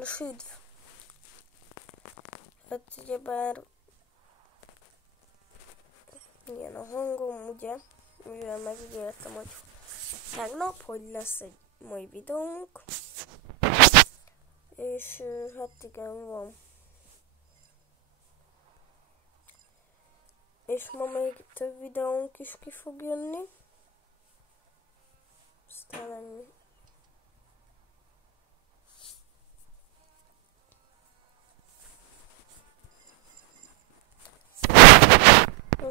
Nos üdv! Hát ugyebár ilyen a hangom, ugye, mivel megígértem, hogy tegnap, hogy lesz egy mai videónk, és hát igen, van. És ma még több videónk is ki fog jönni. Aztán ennyi.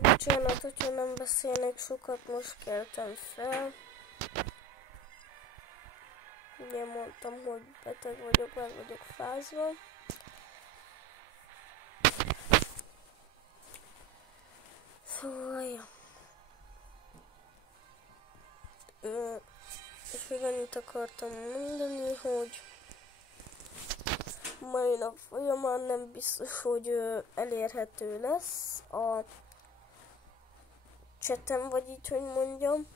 Bocsánat, hogyha nem beszélnék sokat, most keltem fel. Ugye mondtam, hogy beteg vagyok, meg vagyok fázva. Szóval, ja. És még annyit akartam mondani, hogy mai nap folyamán nem biztos, hogy elérhető lesz a chatem, vagy így, hogy mondjam.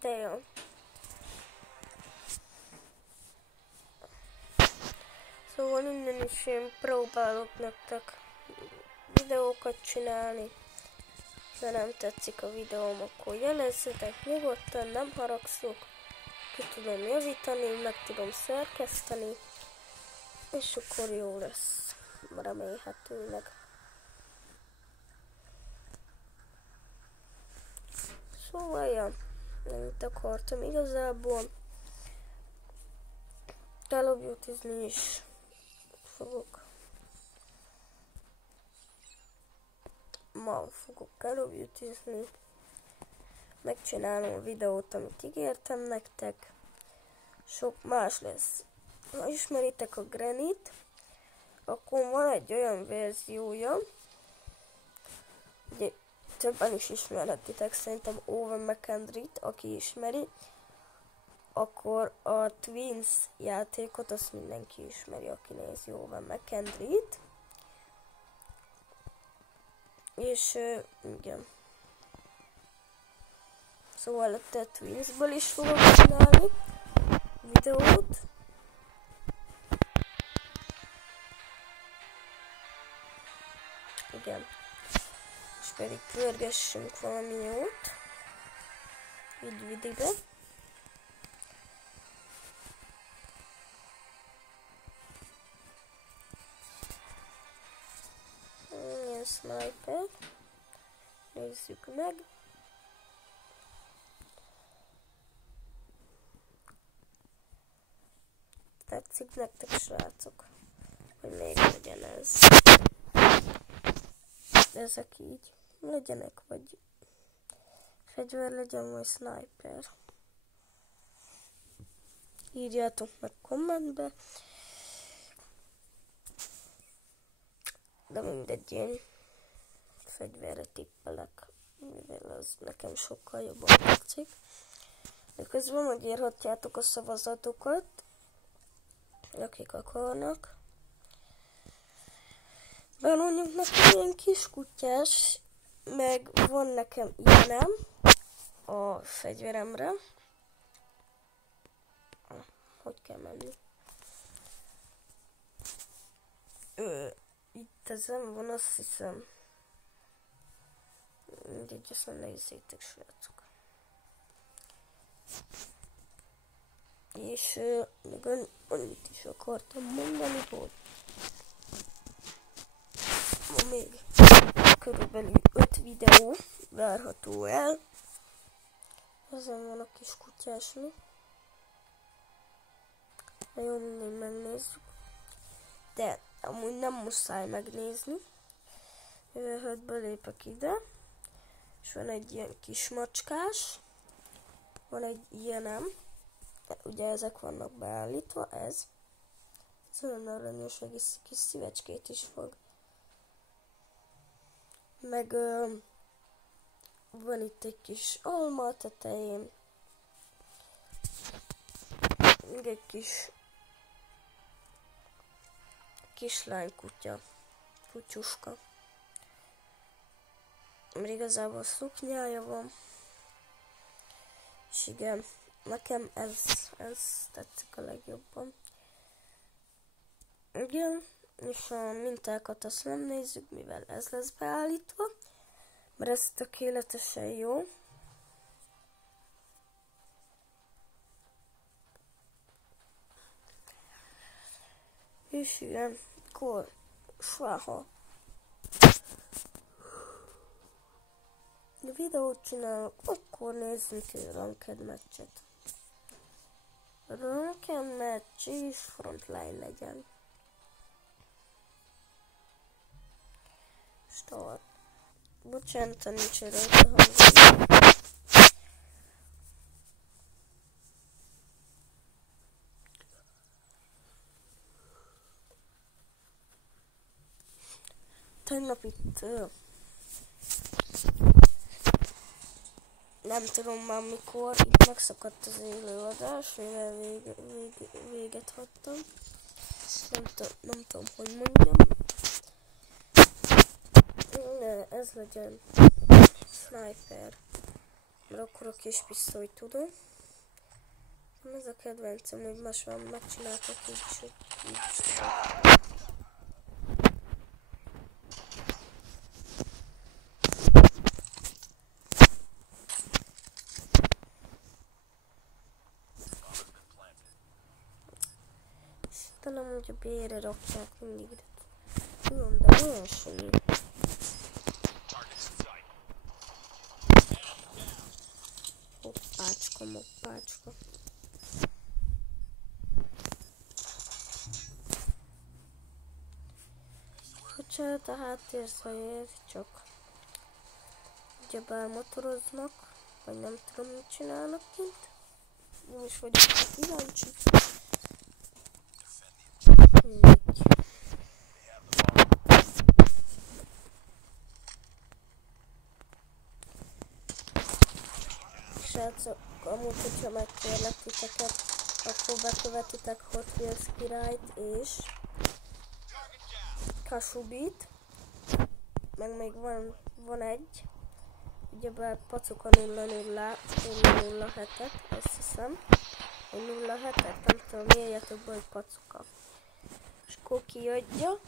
De jó. Szóval innen is én próbálok nektek videókat csinálni. De nem tetszik a videóm, akkor jelezzetek nyugodtan, nem haragszok. Ki tudom javítani, meg tudom szerkeszteni. És akkor jó lesz, remélhetőleg. Szóval, ja, amit akartam igazából. Elobjútizni is fogok. Ma fogok elobjútizni. Megcsinálom a videót, amit ígértem nektek. Sok más lesz. Ha ismeritek a Grannyt, akkor van egy olyan verziója, ugye többen is ismerhetitek, szerintem Owen McKendryt, aki ismeri, akkor a Twins játékot azt mindenki ismeri, aki nézi Owen McKendryt. És igen. Szóval a Twinsből is fogok csinálni videót. Igen. És pedig pörgessünk valami jót. Így vidibe. Ilyen sniper. Nézzük meg. Tetszik nektek, srácok? Hogy még legyen ez. Ezek így legyenek, vagy fegyver legyen, vagy sniper. Írjátok meg kommentbe. De mindegy, én fegyverre tippelek, mivel az nekem sokkal jobban tetszik. De közben megírhatjátok a szavazatokat, akik akarnak. Van mondjuk nekem ilyen kis kutyás, meg van nekem ilyenem a fegyveremre. Hogy kell menni? Itt ezen van, azt hiszem. Mindegy, azt nem nézzétek, srácok. És még annyit is akartam mondani, hogy ma még körülbelül 5 videó várható el. Ezen van a kis kutyásni. Na jó, mindig megnézzük. De amúgy nem muszáj megnézni. Mivel hogy belépek ide. És van egy ilyen kis macskás. Van egy ilyenem. Ugye ezek vannak beállítva, ez. Ez olyan aranyos, meg kis szívecskét is fog. Meg van itt egy kis alma a tetején. Még egy kis kislány kutya. Kutyuska. Mert igazából szuknyája van. És igen, nekem ez tetszik a legjobban. Igen, és a mintákat azt nem nézzük, mivel ez lesz beállítva, mert ez tökéletesen jó. És igen, akkor soha videót csinálok, akkor nézzünk egy ranked meccset. Ranked meccs és frontline legyen. Start. Bocsánat, nincs rajta hangom. Tegnap itt nem tudom már mikor, itt megszakadt az élőadás, mivel véget hagytam. Nem tudom, hogy mondjam. Ne, ez legyen sniper, mert akkor a kis pisztolyt tudom. Ez a kedvencem, hogy most már megcsináltak így is, hogy így is. Talán, hogy a B-re rakják mindig, de tudom, de olyan semmi. Hoppácska. Bocsánat, a háttérzajért csak ugyebár motoroznak, vagy nem tudom, mit csinálnak kint. Nem is vagyok kíváncsi. Srácok, amúgy, hogyha megkérlek titeket, akkor bekövetitek Hot Wheels királyt és Kasubit, meg még van egy, ugyebár Pacuka 007-et, azt hiszem, hogy 07-et, nem tudom, írjatok be, hogy Pacuka. És akkor kiadja.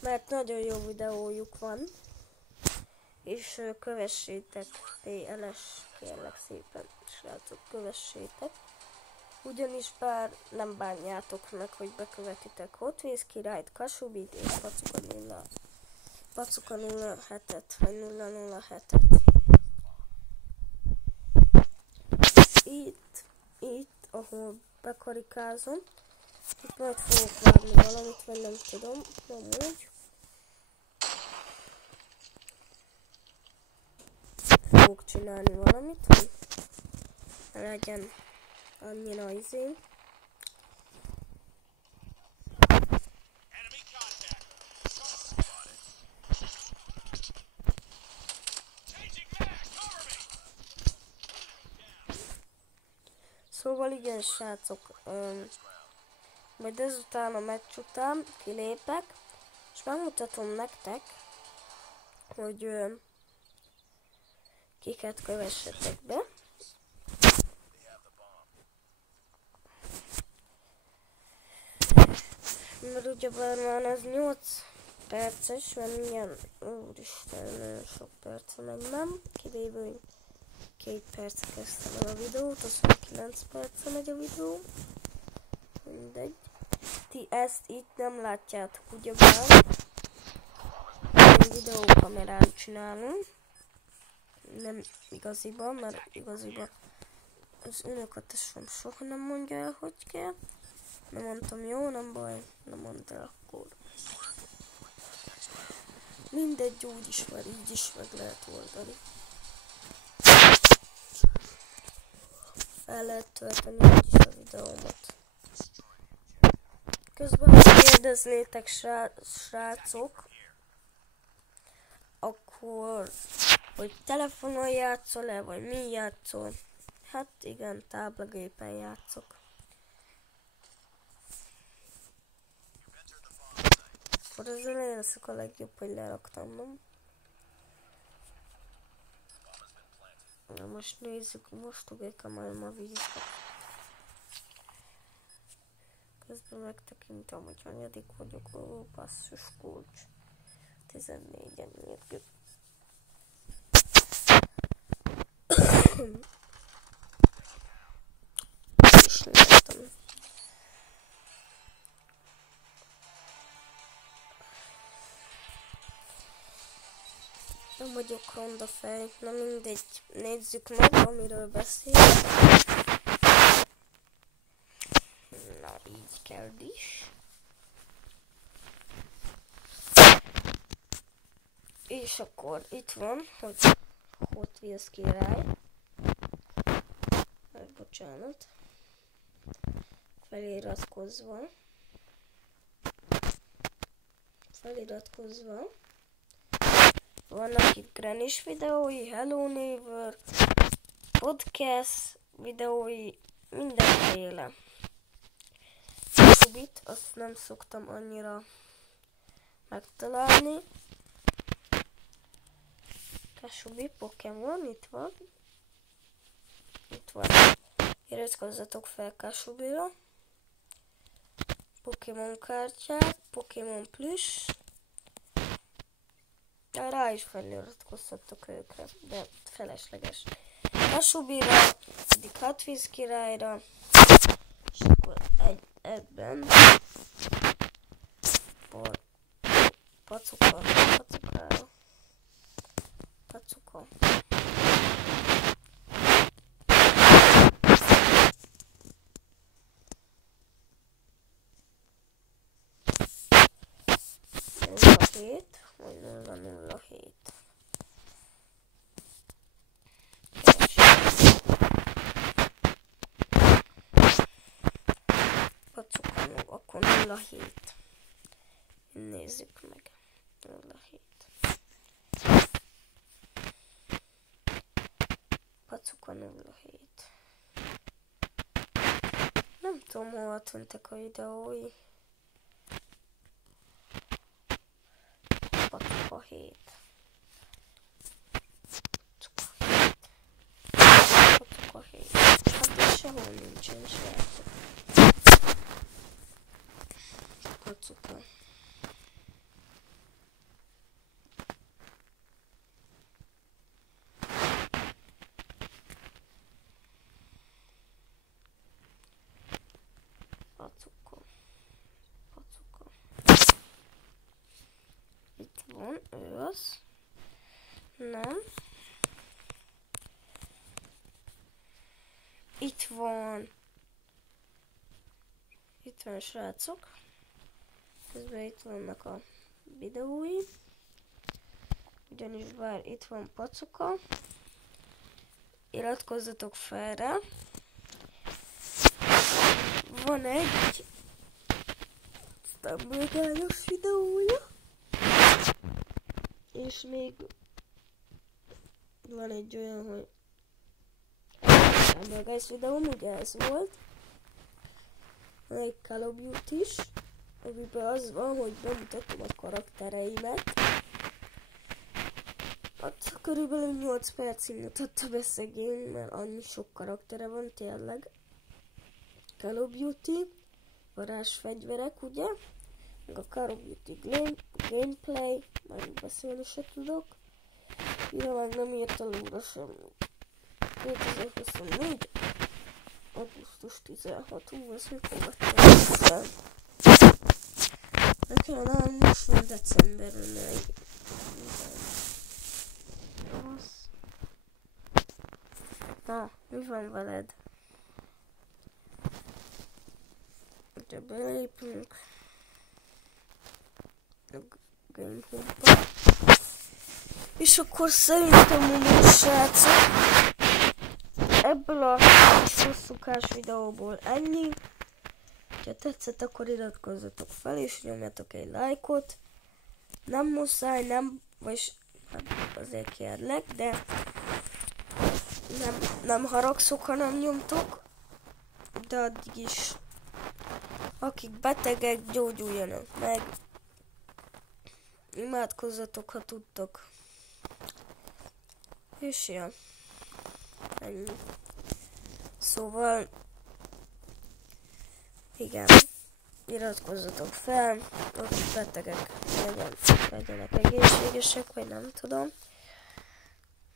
Mert nagyon jó videójuk van. És kövessétek, PLS, kérlek szépen, srácok, kövessétek. Ugyanis bár nem bánjátok meg, hogy bekövetitek Hot Wheels királyt, Kasubit és Pacuka 07-et, vagy 007-et. Itt, ahol bekarikázom, itt majd fogok vágni valamit, vagy nem tudom, amúgy. Fogok csinálni valamit, hogy legyen annyira izém. Szóval igen, srácok, majd ezután a meccs után kilépek, és megmutatom nektek, hogy kiket kövessetek be. Mert ugyebár már ez 8 perces, mert milyen, úristen, nagyon sok perce megy, nem? Kivéve, hogy 2 perce kezdtem el a videót, 29 perce megy a videó. Mindegy. Ti ezt itt nem látjátok, ugyebár. Én videókamerán csinálom. Nem igaziban, mert igaziban az unokatesom soha nem mondja el, hogy kell. Nem mondtam, jó, nem baj, nem mondta el akkor. Mindegy, úgy is, mert így is meg lehet oldani. Fel lehet tölteni úgy is a videómat. Közben, ha kérdeznétek, srácok, akkor, hogy telefonon játszol-e, vagy mi játszol? Hát igen, táblagépen játszok. Akkor az elején leszek a legjobb, hogy leraktam, nem? Na most nézzük, mostogatja majd a vízbe. Közben megtekintem, hogy hanyadik vagyok, ó, basszus kulcs. 14-en mérgő. És néztem. Nem vagyok ronda fej, na mindegy, nézzük meg, amiről beszél. Na, így kell is. És akkor itt van, hogy Hot Wheels király. Bocsánat. Feliratkozva. Vannak itt Grenis videói, Hello Neighbor, podcast videói, mindenféle. Subit, azt nem szoktam annyira megtalálni. Kasubi, Pokémon, itt van. Iratkozzatok fel Kasubira. Pokémon kártyák, Pokémon Plus. Rá is feliratkozhatok őkre, de felesleges. Kasubira, pedig Hot Wheels királyra. És akkor ebben pacuka. Vagy 007. Pacuka, akkor 07. Nézzük meg. 07. Pacuka 07. Nem tudom, hol tűntek a videói. Pacuka 7. Pacuka 7. Hát ez sehol nincsen srácok. Pacuka. Itt van ősz. Nem. Itt van srácok. Közben itt vannak a videói. Ugyanis bár itt van Pacuka. Iratkozzatok fel rá. Van egy Stumble-gályos videója. És még van egy olyan, hogy Stumble-gályos videóm, ugye ez volt. Van egy Call of Duty is, amiben az van, hogy bemutatom a karaktereimet. Hát körülbelül 8 percig mutatta be szegény, mert annyi sok karaktere van tényleg. Call of Duty, varázsfegyverek, ugye? Meg a Call of Duty gameplay, már beszélni se tudok. Ide meg nem írt alulra semmi. 2024. augusztus 16. Ez mikor vettem vissza? Nekem nem most van decemberben. Na, mi van veled? Ugye belépünk a Gamehub-ba. És akkor szerintem úgy srácok, ebből a hosszúkás videóból ennyi. Ha tetszett, akkor iratkozzatok fel és nyomjatok egy lájkot. Nem muszáj, vagy hát azért kérlek, de nem haragszok, ha nem nyomtok. De addig is, akik betegek, gyógyuljanak meg. Imádkozzatok, ha tudtok. És ja. Ennyi. Szóval, igen, iratkozzatok fel, ott betegek legyenek egészségesek, vagy nem tudom.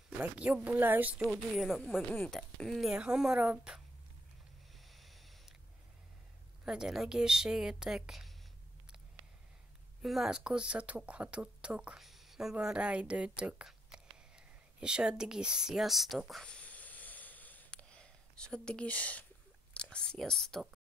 Meg jobbulás, gyógyuljanak meg minél hamarabb. Legyen egészségetek. Imádkozzatok, ha tudtok, ha van rá időtök. És addig is sziasztok. És addig is sziasztok.